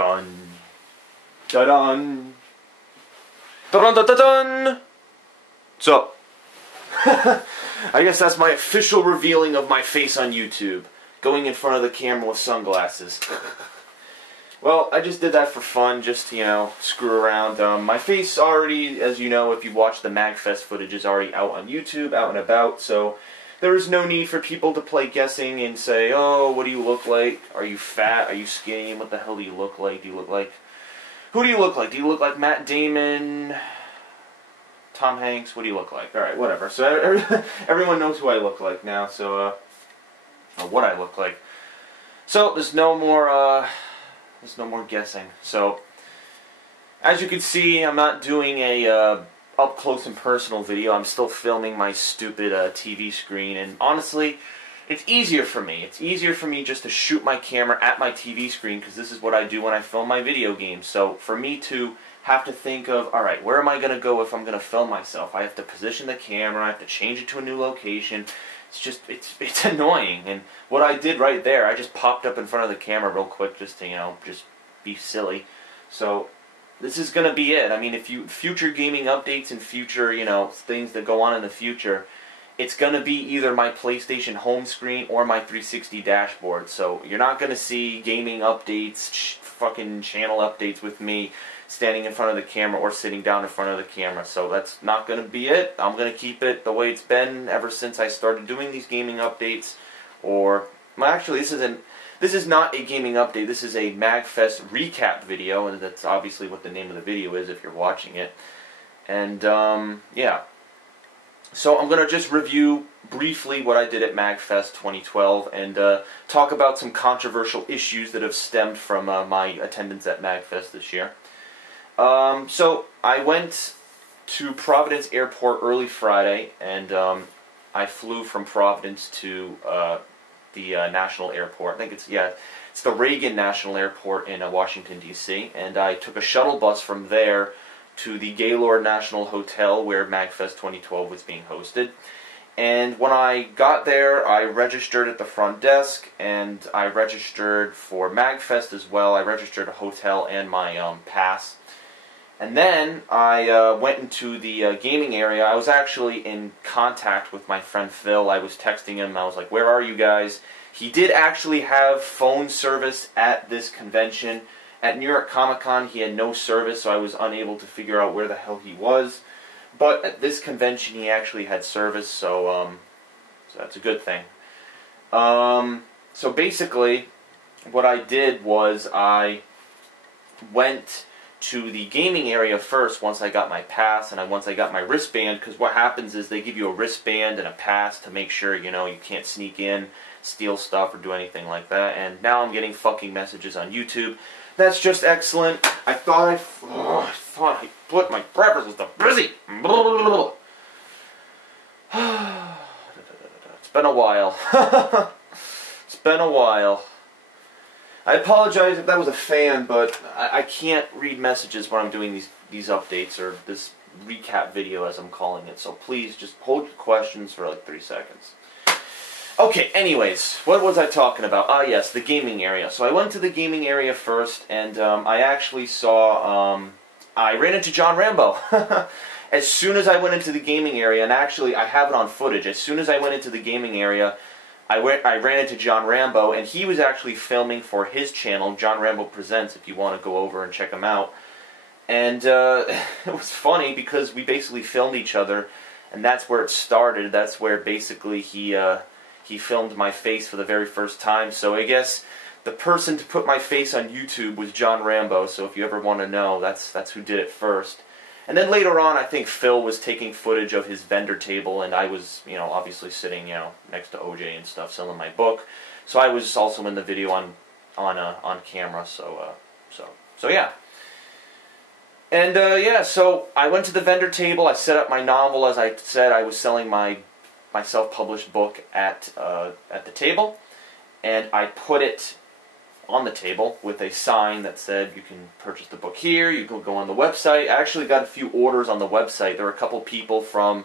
dun. Da dun. Dun dun dun dun. What's up? I guess that's my official revealing of my face on YouTube. Going in front of the camera with sunglasses. Well, I just did that for fun, just to, you know, screw around. My face already, as you know, if you watch the Magfest footage, is already out on YouTube, out and about, so there is no need for people to play guessing and say, oh, what do you look like? Are you fat? Are you skinny? What the hell do you look like? Do you look like... Who do you look like? Do you look like Matt Damon? Tom Hanks? What do you look like? Alright, whatever. So everyone knows who I look like now, so, or what I look like. So, there's no more guessing. So, as you can see, I'm not doing a up close and personal video. I'm still filming my stupid TV screen, and honestly, it's easier for me. It's easier for me just to shoot my camera at my TV screen, because this is what I do when I film my video games. So, for me to have to think of, alright, where am I going to go if I'm going to film myself? I have to position the camera, I have to change it to a new location. It's just, it's annoying. And what I did right there, I just popped up in front of the camera real quick just to, you know, just be silly. So, this is going to be it. I mean, if you, future gaming updates and future, you know, things that go on in the future, it's going to be either my PlayStation home screen or my 360 dashboard. So, you're not going to see gaming updates, fucking channel updates with me standing in front of the camera or sitting down in front of the camera. So that's not going to be it. I'm going to keep it the way it's been ever since I started doing these gaming updates. Or, well, actually, this is not a gaming update. This is a Magfest recap video, and that's obviously what the name of the video is if you're watching it. And, yeah. So I'm going to just review briefly what I did at Magfest 2012 and talk about some controversial issues that have stemmed from my attendance at Magfest this year. So I went to Providence Airport early Friday, and I flew from Providence to the National Airport. I think it's the Reagan National Airport in Washington, D.C., and I took a shuttle bus from there to the TheAireaidLord National Hotel where Magfest 2012 was being hosted. And when I got there, I registered at the front desk, and I registered for Magfest as well. I registered a hotel and my pass. And then I went into the gaming area. I was actually in contact with my friend Phil. I was texting him. I was like, where are you guys? He did actually have phone service at this convention. At New York Comic Con, he had no service, so I was unable to figure out where the hell he was. But at this convention, he actually had service, so that's a good thing. So basically, what I did was I went to the gaming area first once I got my pass and once I got my wristband, because what happens is they give you a wristband and a pass to make sure, you know, you can't sneak in, steal stuff, or do anything like that. And now I'm getting fucking messages on YouTube. That's just excellent. I thought I put my preppers was too busy. It's been a while. It's been a while. I apologize if that was a fan, but I can't read messages when I'm doing these updates, or this recap video as I'm calling it, so please just hold your questions for like 3 seconds. Okay, anyways, what was I talking about? Ah, yes, the gaming area. So I went to the gaming area first, and I actually saw, I ran into John Rambo. As soon as I went into the gaming area, and actually I have it on footage, as soon as I went into the gaming area, I ran into John Rambo, and he was actually filming for his channel, John Rambo Presents, if you want to go over and check him out. And it was funny because we basically filmed each other, and that's where it started. That's where basically he filmed my face for the very first time. So I guess the person to put my face on YouTube was John Rambo, so if you ever want to know, that's who did it first. And then later on, I think Phil was taking footage of his vendor table, and I was, you know, obviously sitting, you know, next to OJ and stuff, selling my book. So I was also in the video on camera. So yeah. And yeah, so I went to the vendor table. I set up my novel, as I said. I was selling my self-published book at the table, and I put it on the table with a sign that said you can purchase the book here, you can go on the website. I actually got a few orders on the website. There were a couple people from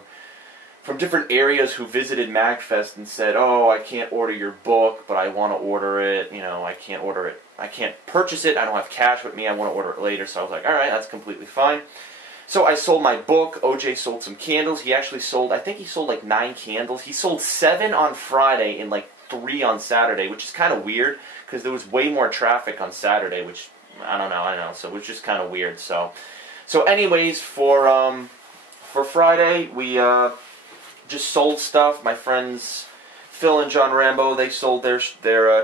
from different areas who visited Magfest and said, "Oh, I can't order your book, but I want to order it. You know, I can't order it. I can't purchase it. I don't have cash with me. I want to order it later." So I was like, "All right, that's completely fine." So I sold my book. OJ sold some candles. He actually sold, I think he sold like 9 candles. He sold 7 on Friday and like 3 on Saturday, which is kind of weird because there was way more traffic on Saturday, which I don't know. So it was just kind of weird. So anyways, for Friday we just sold stuff. My friends Phil and John Rambo, they sold their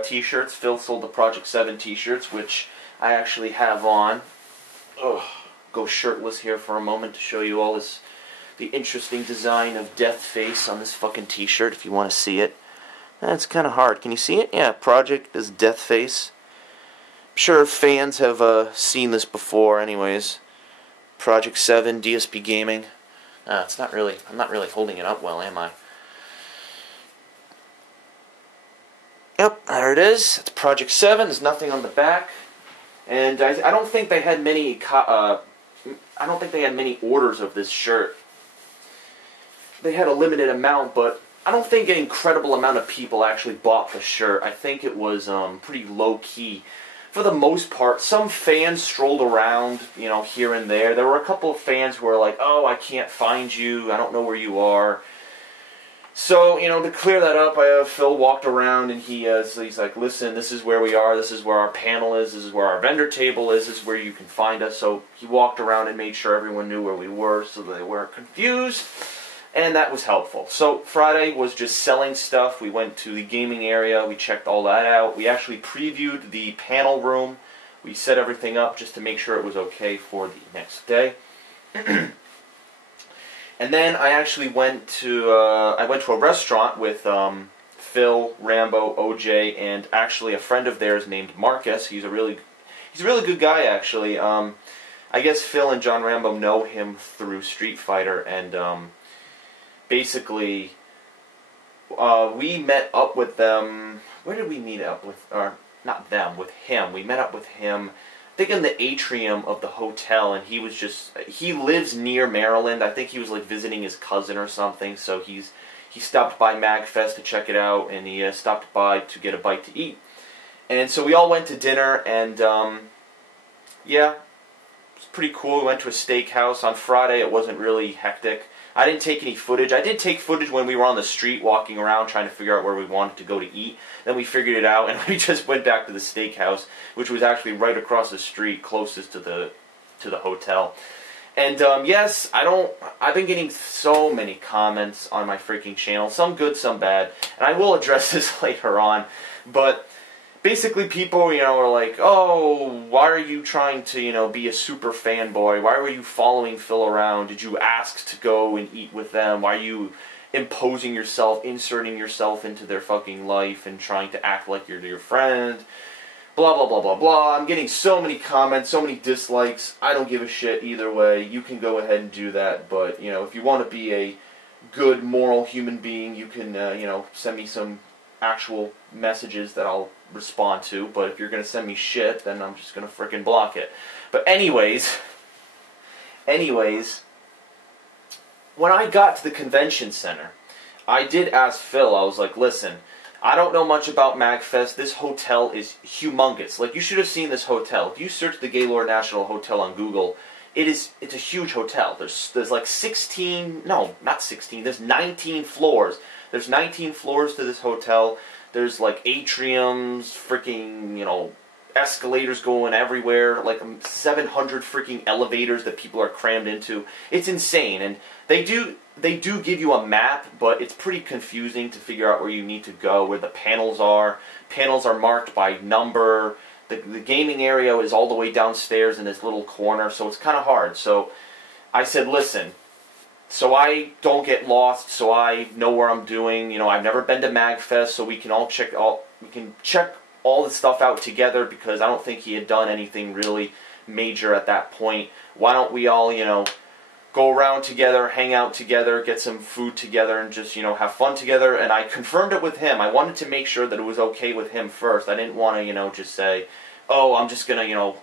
t-shirts. Phil sold the Project 7 t-shirts, which I actually have on. Ugh. Go shirtless here for a moment to show you all the interesting design of Death Face on this fucking t-shirt if you want to see it. That's kind of hard. Can you see it? Yeah, Project is Death Face. I'm sure fans have seen this before anyways. Project 7, DSP Gaming. It's not really, I'm not really holding it up well, am I? Yep, there it is. It's Project 7. There's nothing on the back. And I don't think they had many I don't think they had many orders of this shirt. They had a limited amount, but I don't think an incredible amount of people actually bought the shirt. I think it was pretty low-key. For the most part, some fans strolled around, you know, here and there. There were a couple of fans who were like, "Oh, I can't find you. I don't know where you are." So, you know, to clear that up, Phil walked around and he's like, "Listen, this is where we are. This is where our panel is. This is where our vendor table is. This is where you can find us." So he walked around and made sure everyone knew where we were so they weren't confused. And that was helpful. So Friday was just selling stuff. We went to the gaming area. We checked all that out. We actually previewed the panel room. We set everything up just to make sure it was okay for the next day. And then I actually went to a restaurant with Phil, Rambo, OJ, and actually a friend of theirs named Marcus. He's a really good guy actually. I guess Phil and John Rambo know him through Street Fighter, and basically we met up with them. Where did we meet up with? Or not them, with him. We met up with him, I think in the atrium of the hotel, and he lives near Maryland. I think he was like visiting his cousin or something, so he stopped by Magfest to check it out, and he stopped by to get a bite to eat. And so we all went to dinner, and yeah, it was pretty cool. We went to a steakhouse. On Friday it wasn't really hectic. I didn't take any footage. I did take footage when we were on the street walking around trying to figure out where we wanted to go to eat. Then we figured it out, and we just went back to the steakhouse, which was actually right across the street, closest to the hotel. And yes, I've been getting so many comments on my freaking channel, some good, some bad, and I will address this later on. But basically, people, you know, are like, "Oh, why are you trying to, you know, be a super fanboy? Why were you following Phil around? Did you ask to go and eat with them? Why are you imposing yourself, inserting yourself into their fucking life and trying to act like you're their friend? Blah, blah, blah, blah, blah." I'm getting so many comments, so many dislikes. I don't give a shit either way. You can go ahead and do that, but, you know, if you want to be a good, moral human being, you can, you know, send me some actual messages that I'll respond to. But if you're going to send me shit, then I'm just going to frickin' block it. But anyways, when I got to the convention center, I did ask Phil, I was like, "Listen, I don't know much about Magfest. This hotel is humongous. Like, you should have seen this hotel. If you search the TheAireaidLord National Hotel on Google, it's a huge hotel. There's like 16, no, not 16, there's 19 floors. There's 19 floors to this hotel. There's like atriums, freaking, you know, escalators going everywhere, like 700 freaking elevators that people are crammed into. It's insane, and they do give you a map, but it's pretty confusing to figure out where you need to go, where the panels are. Panels are marked by number. The gaming area is all the way downstairs in this little corner, so it's kind of hard. So I said, "Listen, so I don't get lost, so I know where I'm doing. You know, I've never been to Magfest, so we can check all the stuff out together, because I don't think he had done anything really major at that point. Why don't we all, you know, go around together, hang out together, get some food together, and just, you know, have fun together?" And I confirmed it with him. I wanted to make sure that it was okay with him first. I didn't want to, you know, just say, "Oh, I'm just gonna, you know,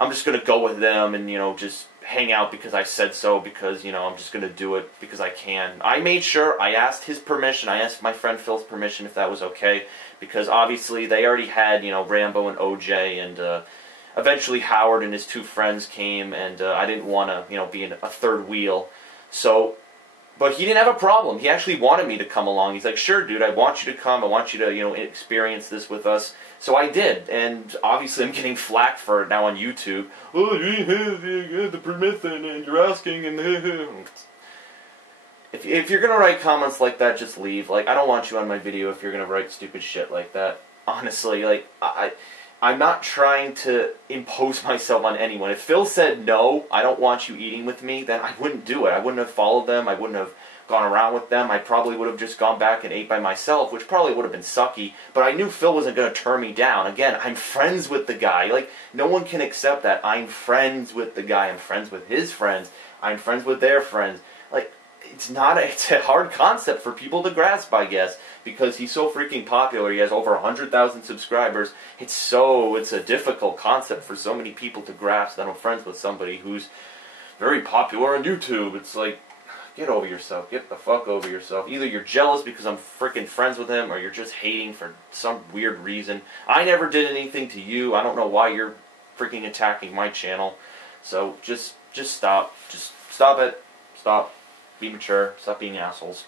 I'm just gonna go with them and, you know, just hang out because I said so, because, you know, I'm just gonna do it because I can. I made sure, I asked his permission, I asked my friend Phil's permission if that was okay, because obviously they already had, you know, Rambo and OJ, and eventually Howard and his two friends came, and I didn't want to, you know, be a third wheel. So, but he didn't have a problem. He actually wanted me to come along. He's like, sure, dude, I want you to come. I want you to, you know, experience this with us. So I did, and obviously I'm getting flack for it now on YouTube. Oh, you have the permission, and you're asking, and if you're gonna write comments like that, just leave. Like, I don't want you on my video if you're gonna write stupid shit like that. Honestly, like, I'm not trying to impose myself on anyone. If Phil said, no, I don't want you eating with me, then I wouldn't do it. I wouldn't have followed them. I wouldn't have gone around with them. I probably would have just gone back and ate by myself, which probably would have been sucky. But I knew Phil wasn't going to turn me down. Again, I'm friends with the guy. Like, no one can accept that. I'm friends with the guy. I'm friends with his friends. I'm friends with their friends. Like, it's a hard concept for people to grasp, I guess, because he's so freaking popular. He has over 100,000 subscribers. It's a difficult concept for so many people to grasp that I'm friends with somebody who's very popular on YouTube. It's like, get over yourself. Get the fuck over yourself. Either you're jealous because I'm freaking friends with him, or you're just hating for some weird reason. I never did anything to you. I don't know why you're freaking attacking my channel. So just stop. Just stop it. Stop. Be mature. Stop being assholes.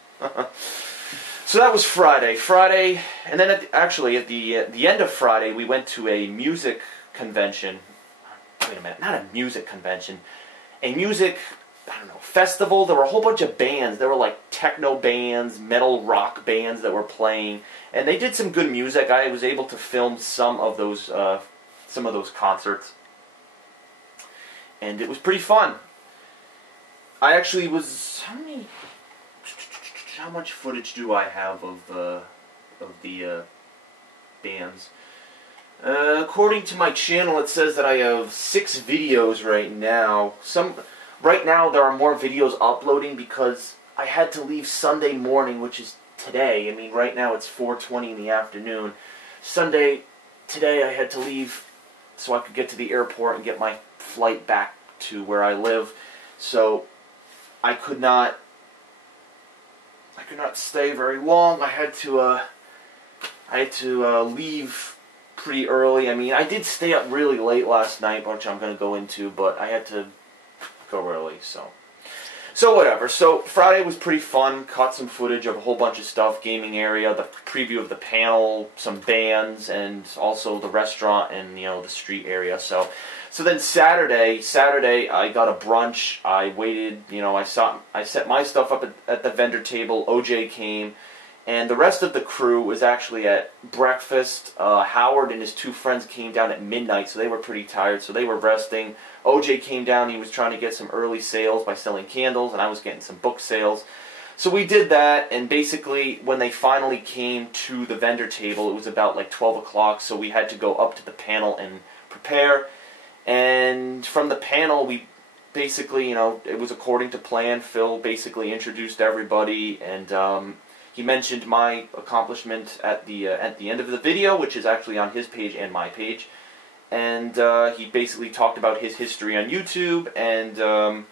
So that was Friday. And then at the end of Friday, we went to a music convention. Wait a minute, not a music convention. A music, I don't know, festival. There were a whole bunch of bands. There were like techno bands, metal rock bands that were playing, and they did some good music. I was able to film some of those concerts, and it was pretty fun. I actually was, how much footage do I have of the bands? According to my channel, it says that I have 6 videos right now. Right now there are more videos uploading because I had to leave Sunday morning, which is today. I mean, right now it's 4:20 in the afternoon. Today I had to leave so I could get to the airport and get my flight back to where I live. So I could not stay very long. I had to leave pretty early. I mean, I did stay up really late last night, which I'm going to go into, but I had to go early, so whatever. So Friday was pretty fun. Caught some footage of a whole bunch of stuff, gaming area, the preview of the panel, some bands, and also the restaurant and, you know, the street area. So then Saturday I got a brunch. I waited, you know, I set my stuff up at the vendor table. OJ came, and the rest of the crew was actually at breakfast. Howard and his 2 friends came down at midnight, so they were pretty tired, so they were resting. OJ came down. He was trying to get some early sales by selling candles, and I was getting some book sales. So we did that, and basically when they finally came to the vendor table, it was about like 12 o'clock, so we had to go up to the panel and prepare. And from the panel, we basically, you know, it was according to plan. Phil basically introduced everybody, and he mentioned my accomplishment at the end of the video, which is actually on his page and my page. And he basically talked about his history on YouTube, and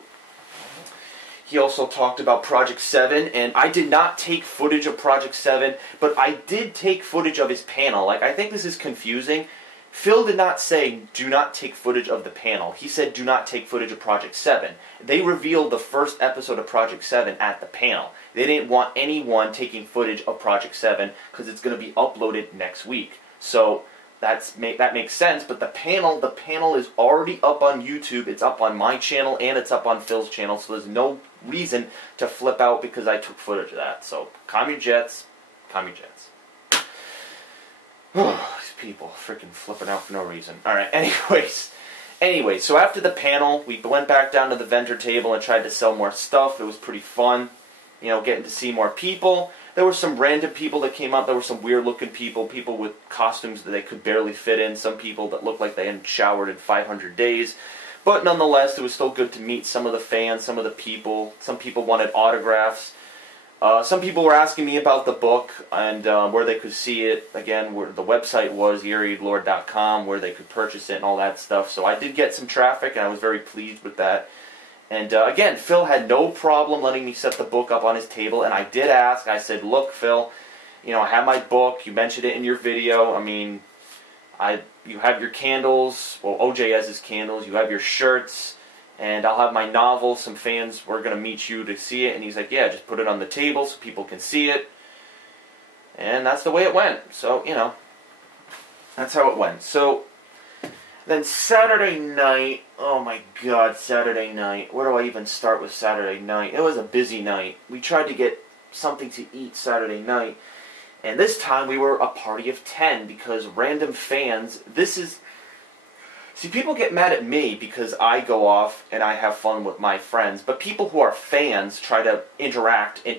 he also talked about Project 7. And I did not take footage of Project 7, but I did take footage of his panel. Like, I think this is confusing. Phil did not say, do not take footage of the panel. He said, do not take footage of Project 7. They revealed the first episode of Project 7 at the panel. They didn't want anyone taking footage of Project 7 because it's going to be uploaded next week. So that makes sense, but the panel is already up on YouTube. It's up on my channel, and it's up on Phil's channel, so there's no reason to flip out because I took footage of that. So, calm your jets. Calm your jets. These people freaking flipping out for no reason. Alright, anyway, so after the panel, we went back down to the vendor table and tried to sell more stuff. It was pretty fun, you know, getting to see more people. There were some random people that came up. There were some weird-looking people with costumes that they could barely fit in, some people that looked like they hadn't showered in 500 days. But nonetheless, it was still good to meet some of the fans, some of the people. Some people wanted autographs. Some people were asking me about the book and where they could see it. Again, where the website was TheAireaidLord.com, where they could purchase it and all that stuff. So I did get some traffic, and I was very pleased with that. And again, Phil had no problem letting me set the book up on his table, and I did ask. I said, look, Phil, you know, I have my book. You mentioned it in your video. I mean, you have your candles. Well, OJ has his candles. You have your shirts. And I'll have my novel. Some fans were going to meet you to see it. And he's like, yeah, just put it on the table so people can see it. And that's the way it went. So, you know, that's how it went. So, then Saturday night, oh my God, Saturday night. Where do I even start with Saturday night? It was a busy night. We tried to get something to eat Saturday night. And this time we were a party of 10 because random fans, see, people get mad at me because I go off and I have fun with my friends, but people who are fans try to interact and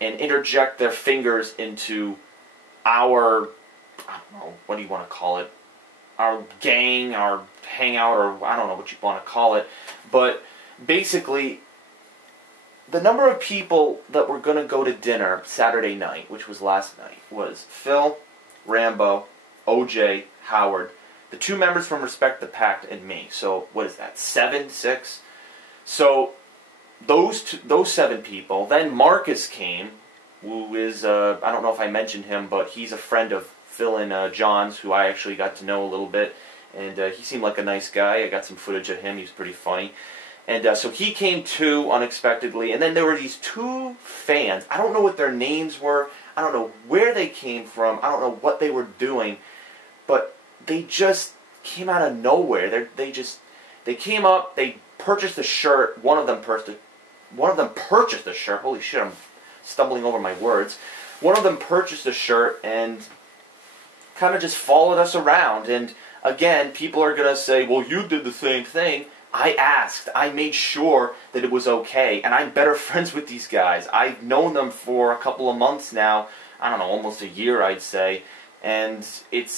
interject their fingers into our, I don't know, what do you want to call it? Our gang, our hangout, or I don't know what you want to call it. But basically, the number of people that were going to go to dinner Saturday night, which was last night, was Phil, Rambo, OJ, Howard, the 2 members from Respect the Pact, and me. So, what is that? 7, 6? So, those 7 people. Then Marcus came, who is, I don't know if I mentioned him, but he's a friend of Phil and John's, who I actually got to know a little bit. And he seemed like a nice guy. I got some footage of him. He was pretty funny. And so he came too, unexpectedly. And then there were these 2 fans. I don't know what their names were. I don't know where they came from. I don't know what they were doing. But they just came out of nowhere. They came up, they purchased a shirt. One of them purchased a shirt. Holy shit, I'm stumbling over my words. One of them purchased a shirt and kind of just followed us around. And again, people are going to say, well, you did the same thing. I asked. I made sure that it was okay. And I'm better friends with these guys. I've known them for a couple of months now. I don't know, almost a year, I'd say. And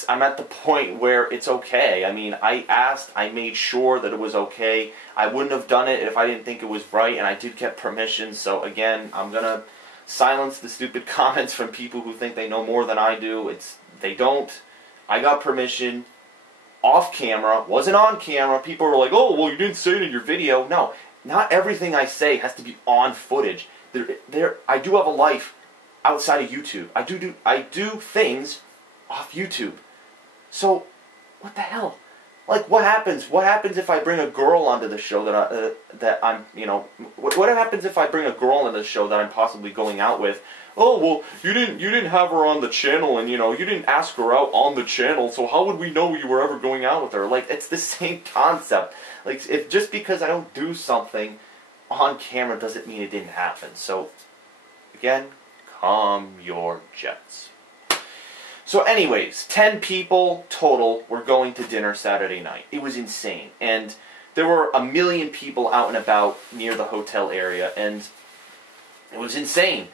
I'm at the point where it's okay. I mean, I asked, I made sure that it was okay. I wouldn't have done it if I didn't think it was right, and I did get permission. So again, I'm going to silence the stupid comments from people who think they know more than I do. They don't. I got permission off camera, wasn't on camera. People were like, oh, well, you didn't say it in your video. No, not everything I say has to be on footage. I do have a life outside of YouTube. I do things off YouTube. So, what the hell? Like, what happens? What happens if I bring a girl onto the show that I'm, you know, what happens if I bring a girl onto the show that I'm possibly going out with? Oh, well, you didn't have her on the channel, and, you know, you didn't ask her out on the channel, so how would we know you were ever going out with her? Like, it's the same concept. Like, just because I don't do something on camera doesn't mean it didn't happen. So, again, calm your jets. So anyways, 10 people total were going to dinner Saturday night. It was insane. And there were 1 million people out and about near the hotel area, and it was insane.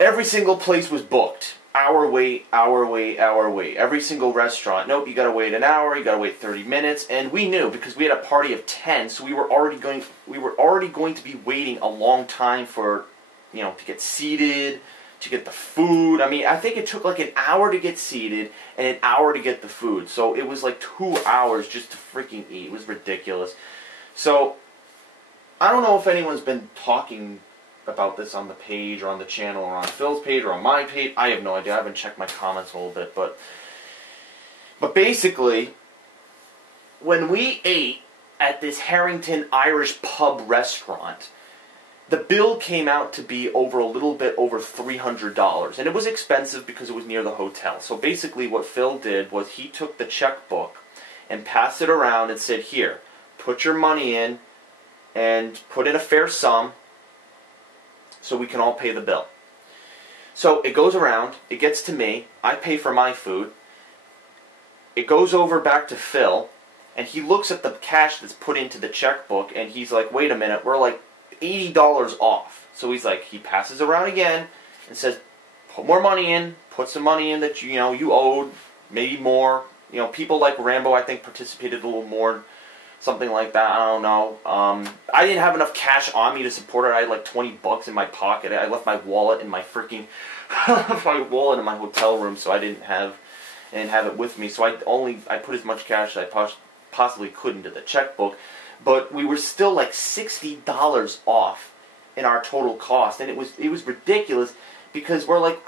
Every single place was booked. Hour wait, hour wait, hour wait. Every single restaurant. Nope, you gotta wait an hour, you gotta wait 30 minutes. And we knew, because we had a party of 10, so we were already going to be waiting a long time for, you know, to get seated, to get the food. I mean, I think it took like an hour to get seated and an hour to get the food. So it was like 2 hours just to freaking eat. It was ridiculous. So I don't know if anyone's been talking about this on the page or on the channel or on Phil's page or on my page. I have no idea. I haven't checked my comments a little bit, but basically, when we ate at this Harrington Irish pub restaurant, the bill came out to be a little bit over $300, and it was expensive because it was near the hotel. So basically what Phil did was he took the checkbook and passed it around and said, here, put your money in and put in a fair sum so we can all pay the bill. So it goes around, it gets to me, I pay for my food, it goes over back to Phil, and he looks at the cash that's put into the checkbook, and he's like, wait a minute, we're like $80 off. So he's like, he passes around again and says, put more money in, put some money in that you owed, maybe more. You know, people like Rambo, I think, participated a little more something like that. I don't know. I didn't have enough cash on me to support it. I had like $20 in my pocket. I left my wallet in my freaking my wallet in my hotel room, so I didn't have it with me. So I put as much cash as I possibly could into the checkbook. But we were still like $60 off in our total cost, and it was ridiculous. Because we're like,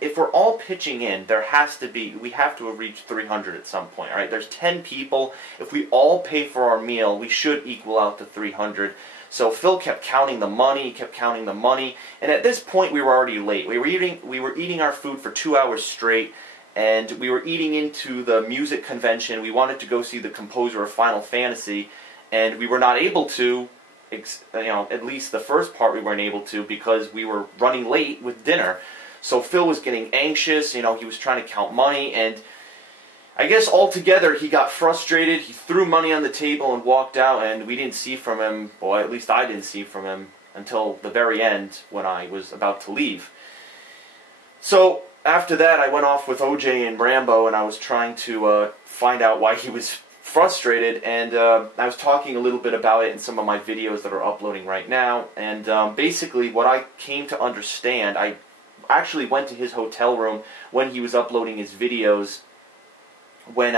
if we're all pitching in, we have to have reached 300 at some point, all right? There's 10 people. If we all pay for our meal, we should equal out to 300. So Phil kept counting the money, and at this point we were already late. We were eating our food for 2 hours straight, and we were eating into the music convention. We wanted to go see the composer of Final Fantasy, and we were not able to. At least the first part we weren't able to because we were running late with dinner. So Phil was getting anxious, he was trying to count money, and I guess altogether he got frustrated. He threw money on the table and walked out, and we didn't see from him, or at least I didn't see from him until the very end when I was about to leave. So after that I went off with OJ and Rambo, and I was trying to find out why he was frustrated, and I was talking a little bit about it in some of my videos that are uploading right now, and basically what I came to understand, I actually went to his hotel room when he was uploading his videos, when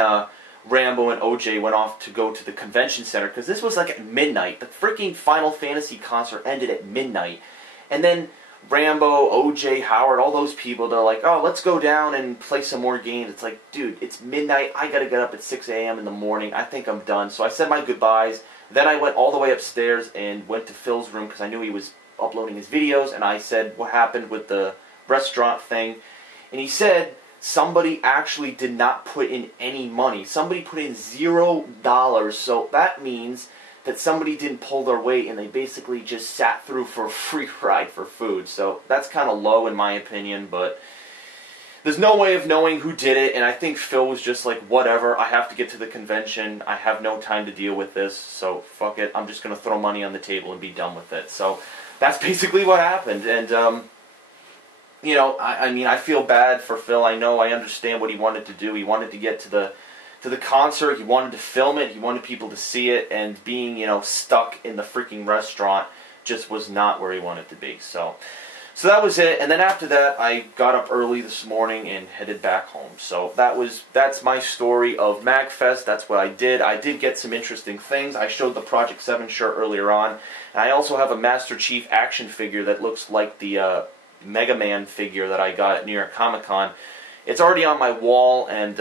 Rambo and OJ went off to go to the convention center, because this was like at midnight. The freaking Final Fantasy concert ended at midnight, and then Rambo, OJ, Howard, all those people, they're like, oh, let's go down and play some more games. It's like, dude, it's midnight. I gotta get up at 6 a.m. in the morning. I think I'm done. So I said my goodbyes. Then I went all the way upstairs and went to Phil's room because I knew he was uploading his videos. And I said what happened with the restaurant thing. And he said somebody actually did not put in any money. Somebody put in $0. So that means that somebody didn't pull their weight and they basically just sat through for a free ride for food. So that's kind of low in my opinion, but there's no way of knowing who did it, and I think Phil was just like, whatever, I have to get to the convention, I have no time to deal with this, so fuck it, I'm just going to throw money on the table and be done with it. So that's basically what happened, and I mean, I feel bad for Phil. I understand what he wanted to do. He wanted to get to the concert, he wanted to film it, he wanted people to see it, and being, stuck in the freaking restaurant just was not where he wanted to be. So that was it, and then after that, I got up early this morning and headed back home. So that's my story of Magfest. That's what I did. I did get some interesting things. I showed the Project 7 shirt earlier on, and I also have a Master Chief action figure that looks like the Mega Man figure that I got at New York Comic Con. It's already on my wall, and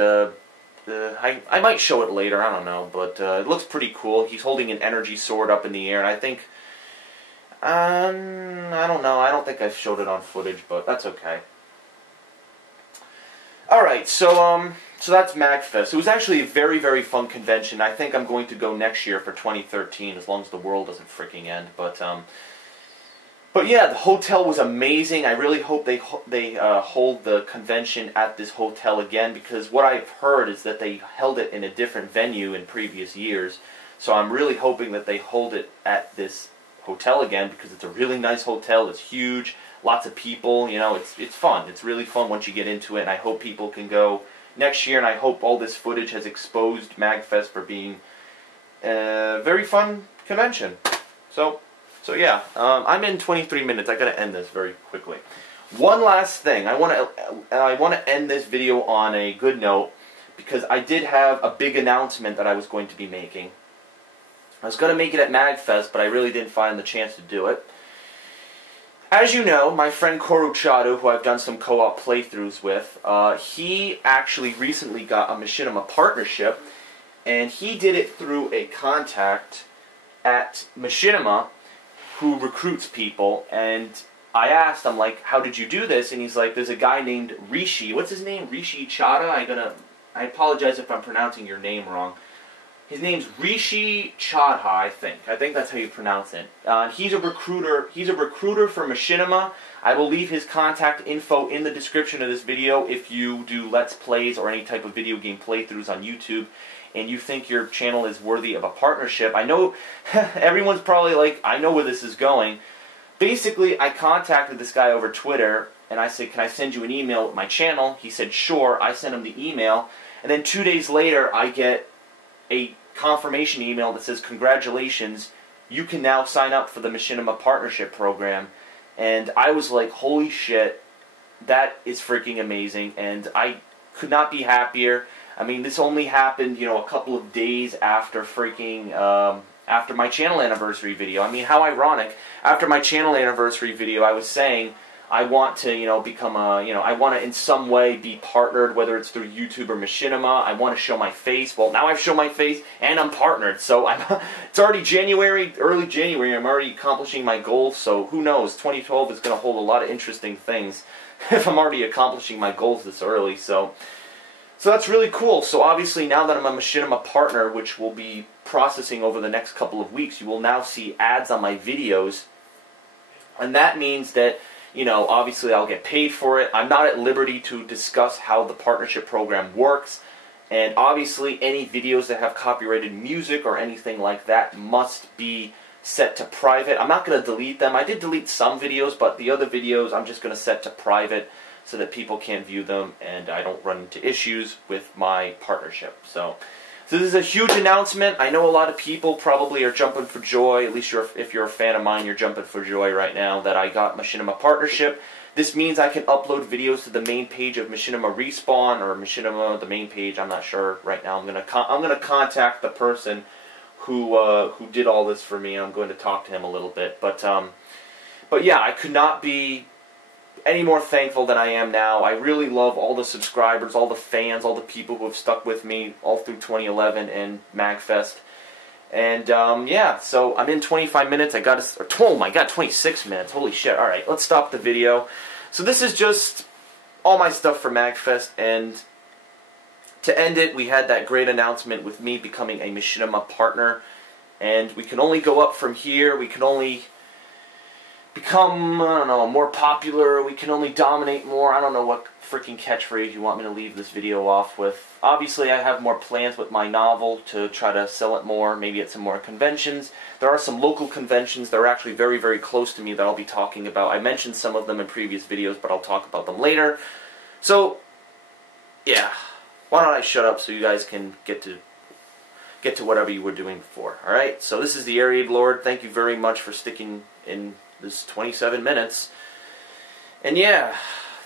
I might show it later, I don't know, but it looks pretty cool. He's holding an energy sword up in the air, and I think, I don't know, I don't think I've showed it on footage, but that's okay. Alright, so that's Magfest. It was actually a very, very fun convention. I think I'm going to go next year for 2013, as long as the world doesn't freaking end, But yeah, the hotel was amazing. I really hope they hold the convention at this hotel again, because what I've heard is that they held it in a different venue in previous years. So I'm really hoping that they hold it at this hotel again, because it's a really nice hotel. It's huge, lots of people. It's fun. It's really fun once you get into it, and I hope people can go next year. And I hope all this footage has exposed Magfest for being a very fun convention. So yeah, I'm in 23 minutes. I gotta end this very quickly. One last thing, I want to end this video on a good note, because I did have a big announcement that I was going to be making. I was going to make it at Magfest, but I really didn't find the chance to do it. As you know, my friend Koruchado, who I've done some co-op playthroughs with, he actually recently got a Machinima partnership, and he did it through a contact at Machinima who recruits people, and I asked, I'm like, how did you do this? And he's like, there's a guy named Rishi. What's his name? Rishi Chadha? I apologize if I'm pronouncing your name wrong. His name's Rishi Chadha, I think. I think that's how you pronounce it. He's a recruiter. He's a recruiter for Machinima. I will leave his contact info in the description of this video if you do Let's Plays or any type of video game playthroughs on YouTube, and you think your channel is worthy of a partnership. I know everyone's probably like, I know where this is going. Basically, I contacted this guy over Twitter, and I said, can I send you an email with my channel? He said, sure. I sent him the email, and then 2 days later, I get a confirmation email that says, congratulations, you can now sign up for the Machinima Partnership Program. And I was like, holy shit, that is freaking amazing, and I could not be happier. I mean, this only happened, you know, a couple of days after freaking, after my channel anniversary video. I mean, how ironic. After my channel anniversary video, I was saying, I want to, you know, become a, you know, I want to in some way be partnered, whether it's through YouTube or Machinima. I want to show my face. Well, now I've shown my face, and I'm partnered. So it's already January, early January. I'm already accomplishing my goals. So who knows? 2012 is going to hold a lot of interesting things if I'm already accomplishing my goals this early. So that's really cool. So obviously now that I'm a Machinima partner, which will be processing over the next couple of weeks, you will now see ads on my videos. And that means that, you know, obviously I'll get paid for it. I'm not at liberty to discuss how the partnership program works. And obviously any videos that have copyrighted music or anything like that must be set to private. I'm not going to delete them. I did delete some videos, but the other videos I'm just going to set to private so that people can't view them and I don't run into issues with my partnership. So this is a huge announcement. I know a lot of people probably are jumping for joy. At least if you're a fan of mine, you're jumping for joy right now that I got Machinima Partnership. This means I can upload videos to the main page of Machinima Respawn or Machinima, the main page. I'm not sure right now. I'm gonna contact the person who did all this for me. I'm going to talk to him a little bit. But yeah, I could not be any more thankful than I am now. I really love all the subscribers, all the fans, all the people who have stuck with me all through 2011 and Magfest. And yeah, so I'm in 25 minutes. Oh my god, 26 minutes. Holy shit. Alright, let's stop the video. So this is just all my stuff for Magfest, and to end it, we had that great announcement with me becoming a Machinima partner, and we can only go up from here. We can only become, I don't know, more popular. We can only dominate more. I don't know what freaking catchphrase you want me to leave this video off with. Obviously, I have more plans with my novel to try to sell it more, maybe at some more conventions. There are some local conventions that are actually very, very close to me that I'll be talking about. I mentioned some of them in previous videos, but I'll talk about them later. So, yeah. Why don't I shut up so you guys can get to whatever you were doing before. Alright, so this is the TheAireaidLord. Thank you very much for sticking in this 27 minutes. And yeah,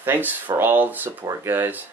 thanks for all the support, guys.